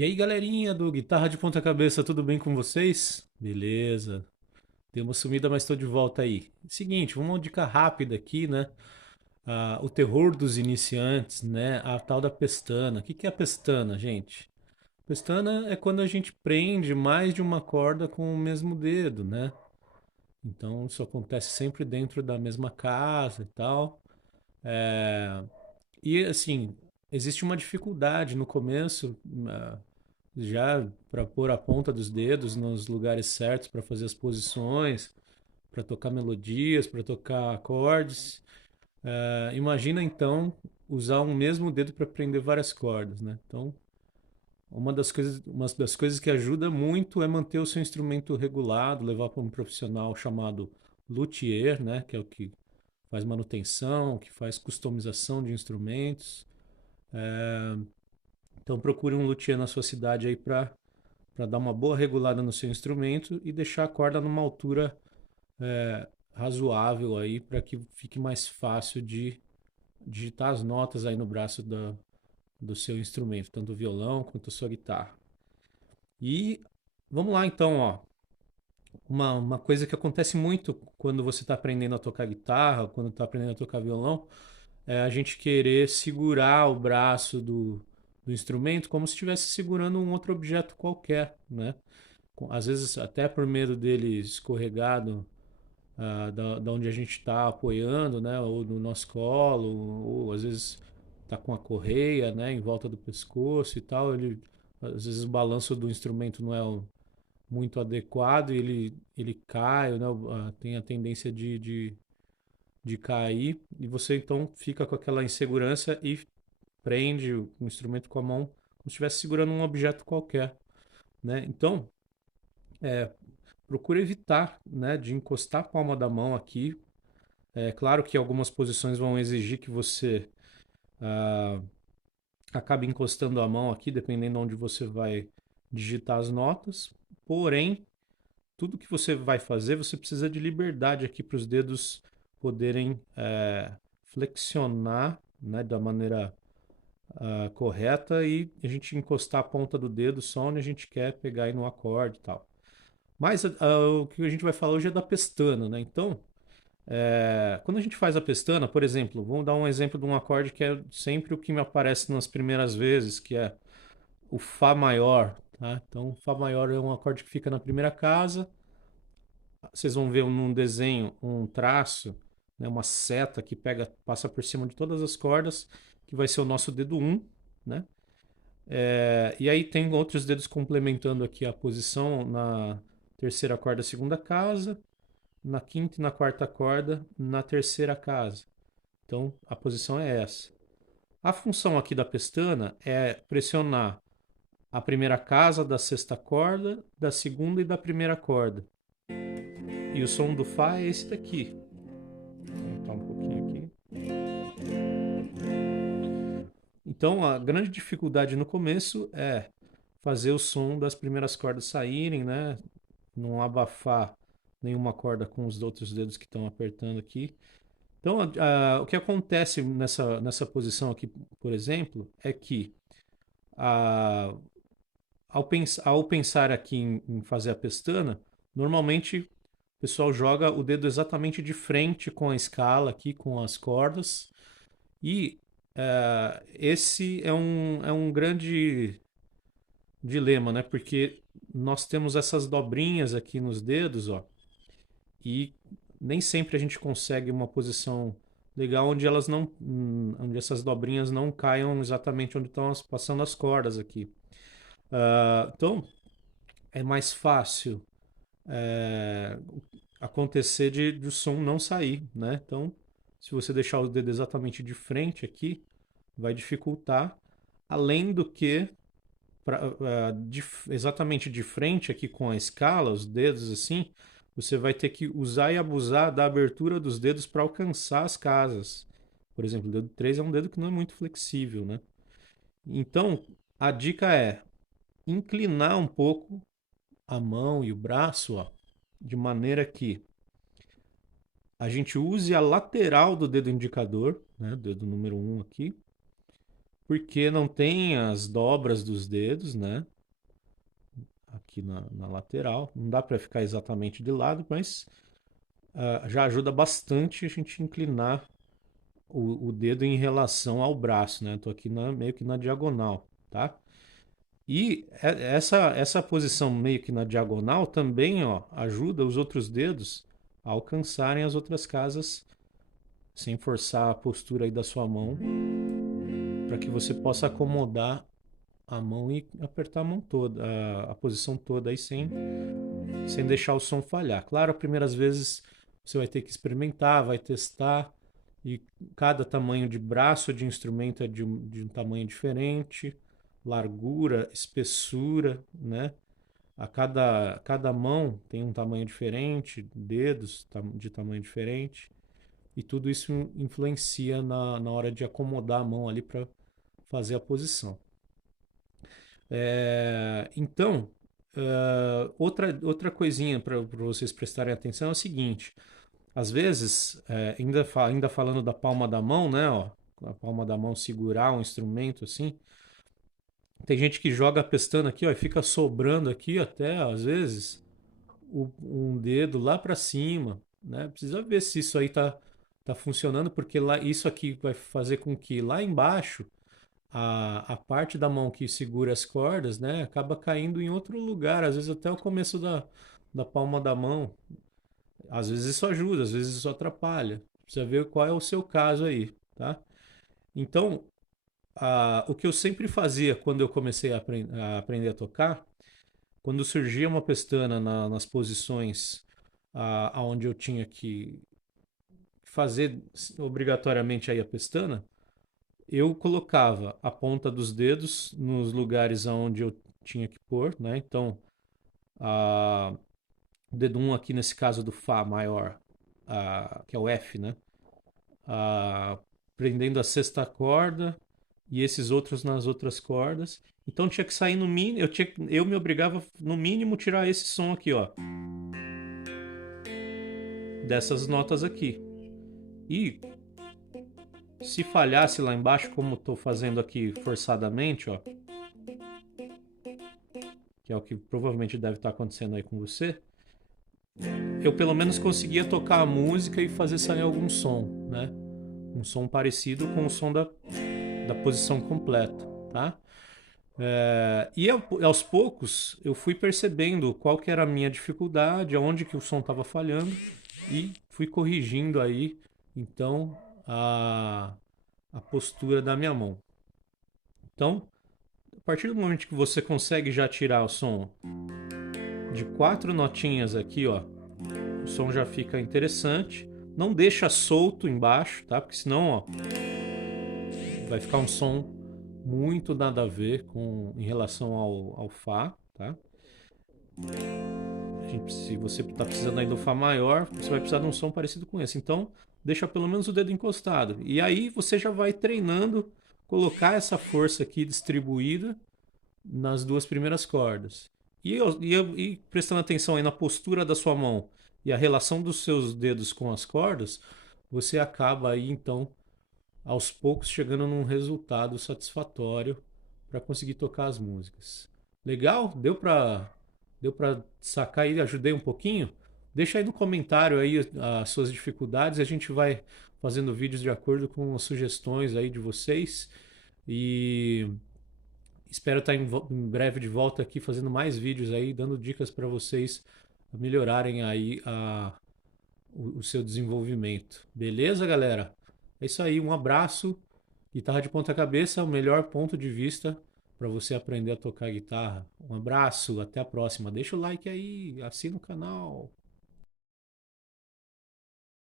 E aí, galerinha do Guitarra de Ponta Cabeça, tudo bem com vocês? Beleza. Dei uma sumida, mas estou de volta aí. Seguinte, uma dica rápida aqui, né? O terror dos iniciantes, né? A tal da pestana. O que que é a pestana, gente? Pestana é quando a gente prende mais de uma corda com o mesmo dedo, né? Então, isso acontece sempre dentro da mesma casa e tal. É, E assim, existe uma dificuldade no começo, já para pôr a ponta dos dedos nos lugares certos para fazer as posições, para tocar melodias, para tocar acordes. Imagina então usar um mesmo dedo para prender várias cordas, né? Então, uma das coisas que ajuda muito é manter o seu instrumento regulado, levar para um profissional chamado luthier, né? Que é o que faz manutenção, que faz customização de instrumentos. Então procure um luthier na sua cidade aí para dar uma boa regulada no seu instrumento e deixar a corda numa altura razoável aí para que fique mais fácil de digitar as notas aí no braço do seu instrumento, tanto o violão quanto a sua guitarra. E vamos lá então, ó. Uma coisa que acontece muito quando você está aprendendo a tocar guitarra, quando está aprendendo a tocar violão, é a gente querer segurar o braço do instrumento como se estivesse segurando um outro objeto qualquer, né? Às vezes até por medo dele escorregado da onde a gente está apoiando, né? Ou no nosso colo, ou às vezes está com a correia, né? Em volta do pescoço e tal. Às vezes o balanço do instrumento não é muito adequado e ele cai, né? Tem a tendência de cair e você então fica com aquela insegurança e prende o instrumento com a mão como se estivesse segurando um objeto qualquer, né? Então, procure evitar, né, de encostar a palma da mão aqui. É claro que algumas posições vão exigir que você ah, acabe encostando a mão aqui, dependendo de onde você vai digitar as notas. Porém, tudo que você vai fazer, você precisa de liberdade aqui para os dedos poderem flexionar, né, da maneira correta e a gente encostar a ponta do dedo só onde a gente quer pegar aí no acorde e tal. Mas o que a gente vai falar hoje é da pestana, né? Então, quando a gente faz a pestana, por exemplo, vamos dar um exemplo de um acorde que é sempre o que me aparece nas primeiras vezes, que é o Fá maior. Tá? Então, o Fá maior é um acorde que fica na primeira casa. Vocês vão ver num desenho um traço, né, uma seta que passa por cima de todas as cordas, que vai ser o nosso dedo um, né? E aí tem outros dedos complementando aqui a posição na terceira corda, segunda casa, na quinta e na quarta corda, na terceira casa. Então a posição é essa. A função aqui da pestana é pressionar a primeira casa da sexta corda, da segunda e da primeira corda. E o som do Fá é esse daqui. Vou aumentar um pouquinho aqui. Então a grande dificuldade no começo é fazer o som das primeiras cordas saírem, né? Não abafar nenhuma corda com os outros dedos que estão apertando aqui. Então, o que acontece nessa posição aqui, por exemplo, é que a, ao pensar aqui em fazer a pestana, normalmente o pessoal joga o dedo exatamente de frente com a escala aqui, com as cordas, e esse é um grande dilema, né? Porque nós temos essas dobrinhas aqui nos dedos, ó, e nem sempre a gente consegue uma posição legal onde elas não, onde essas dobrinhas não caiam exatamente onde estão passando as cordas aqui. Então é mais fácil é, acontecer de o som não sair, né? Então, se você deixar o dedo exatamente de frente aqui, vai dificultar. Além do que, exatamente de frente aqui com a escala, os dedos assim, você vai ter que usar e abusar da abertura dos dedos para alcançar as casas. Por exemplo, o dedo 3 é um dedo que não é muito flexível, né? Então, a dica é inclinar um pouco a mão e o braço, ó, de maneira que a gente use a lateral do dedo indicador, né, dedo número um aqui, porque não tem as dobras dos dedos, né? Aqui na lateral. Não dá para ficar exatamente de lado, mas já ajuda bastante a gente inclinar o dedo em relação ao braço, né? Estou aqui meio que na diagonal, tá? E essa posição meio que na diagonal também, ó, ajuda os outros dedos a alcançarem as outras casas sem forçar a postura aí da sua mão, para que você possa acomodar a mão e apertar a mão toda, a posição toda aí sem deixar o som falhar. Claro, as primeiras vezes você vai ter que experimentar, vai testar, e cada tamanho de braço de instrumento é de um tamanho diferente, largura, espessura, né? Cada mão tem um tamanho diferente, dedos de tamanho diferente, e tudo isso influencia na hora de acomodar a mão ali para fazer a posição. Então, outra coisinha para vocês prestarem atenção é o seguinte: às vezes, ainda falando da palma da mão, né? Ó, a palma da mão segurar um instrumento assim. Tem gente que joga a pestana aqui, ó, e fica sobrando aqui até, às vezes, um dedo lá para cima, né? Precisa ver se isso aí tá funcionando, porque lá, isso aqui vai fazer com que lá embaixo a parte da mão que segura as cordas, né, acaba caindo em outro lugar, às vezes até o começo da palma da mão. Às vezes isso ajuda, às vezes isso atrapalha. Precisa ver qual é o seu caso aí, tá? Então, o que eu sempre fazia quando eu comecei a aprender a tocar, quando surgia uma pestana nas posições aonde eu tinha que fazer obrigatoriamente aí a pestana, eu colocava a ponta dos dedos nos lugares aonde eu tinha que pôr, né? Então, o dedo 1 aqui nesse caso do Fá maior, que é o F, né? Prendendo a sexta corda e esses outros nas outras cordas. Então tinha que sair no mínimo, eu me obrigava no mínimo tirar esse som aqui, ó, dessas notas aqui. E se falhasse lá embaixo, como estou fazendo aqui forçadamente, ó, que é o que provavelmente deve estar acontecendo aí com você, eu pelo menos conseguia tocar a música e fazer sair algum som, né? Um som parecido com o som da posição completa, tá? E aos poucos eu fui percebendo qual que era a minha dificuldade, aonde que o som estava falhando e fui corrigindo aí, então, a postura da minha mão. Então, a partir do momento que você consegue já tirar o som de 4 notinhas aqui, ó, o som já fica interessante. Não deixa solto embaixo, tá? Porque senão, ó, vai ficar um som muito nada a ver em relação ao Fá, tá? Se você está precisando aí do Fá maior, você vai precisar de um som parecido com esse. Então, deixa pelo menos o dedo encostado. E aí você já vai treinando colocar essa força aqui distribuída nas duas primeiras cordas. E prestando atenção aí na postura da sua mão e a relação dos seus dedos com as cordas, você acaba aí então aos poucos chegando num resultado satisfatório para conseguir tocar as músicas. Legal? Deu para sacar aí, ajudei um pouquinho? Deixa aí no comentário aí as suas dificuldades, a gente vai fazendo vídeos de acordo com as sugestões aí de vocês e espero estar em breve de volta aqui fazendo mais vídeos aí, dando dicas para vocês melhorarem aí o seu desenvolvimento. Beleza, galera? É isso aí, um abraço. Guitarra de ponta cabeça é o melhor ponto de vista para você aprender a tocar guitarra. Um abraço, até a próxima. Deixa o like aí, assina o canal.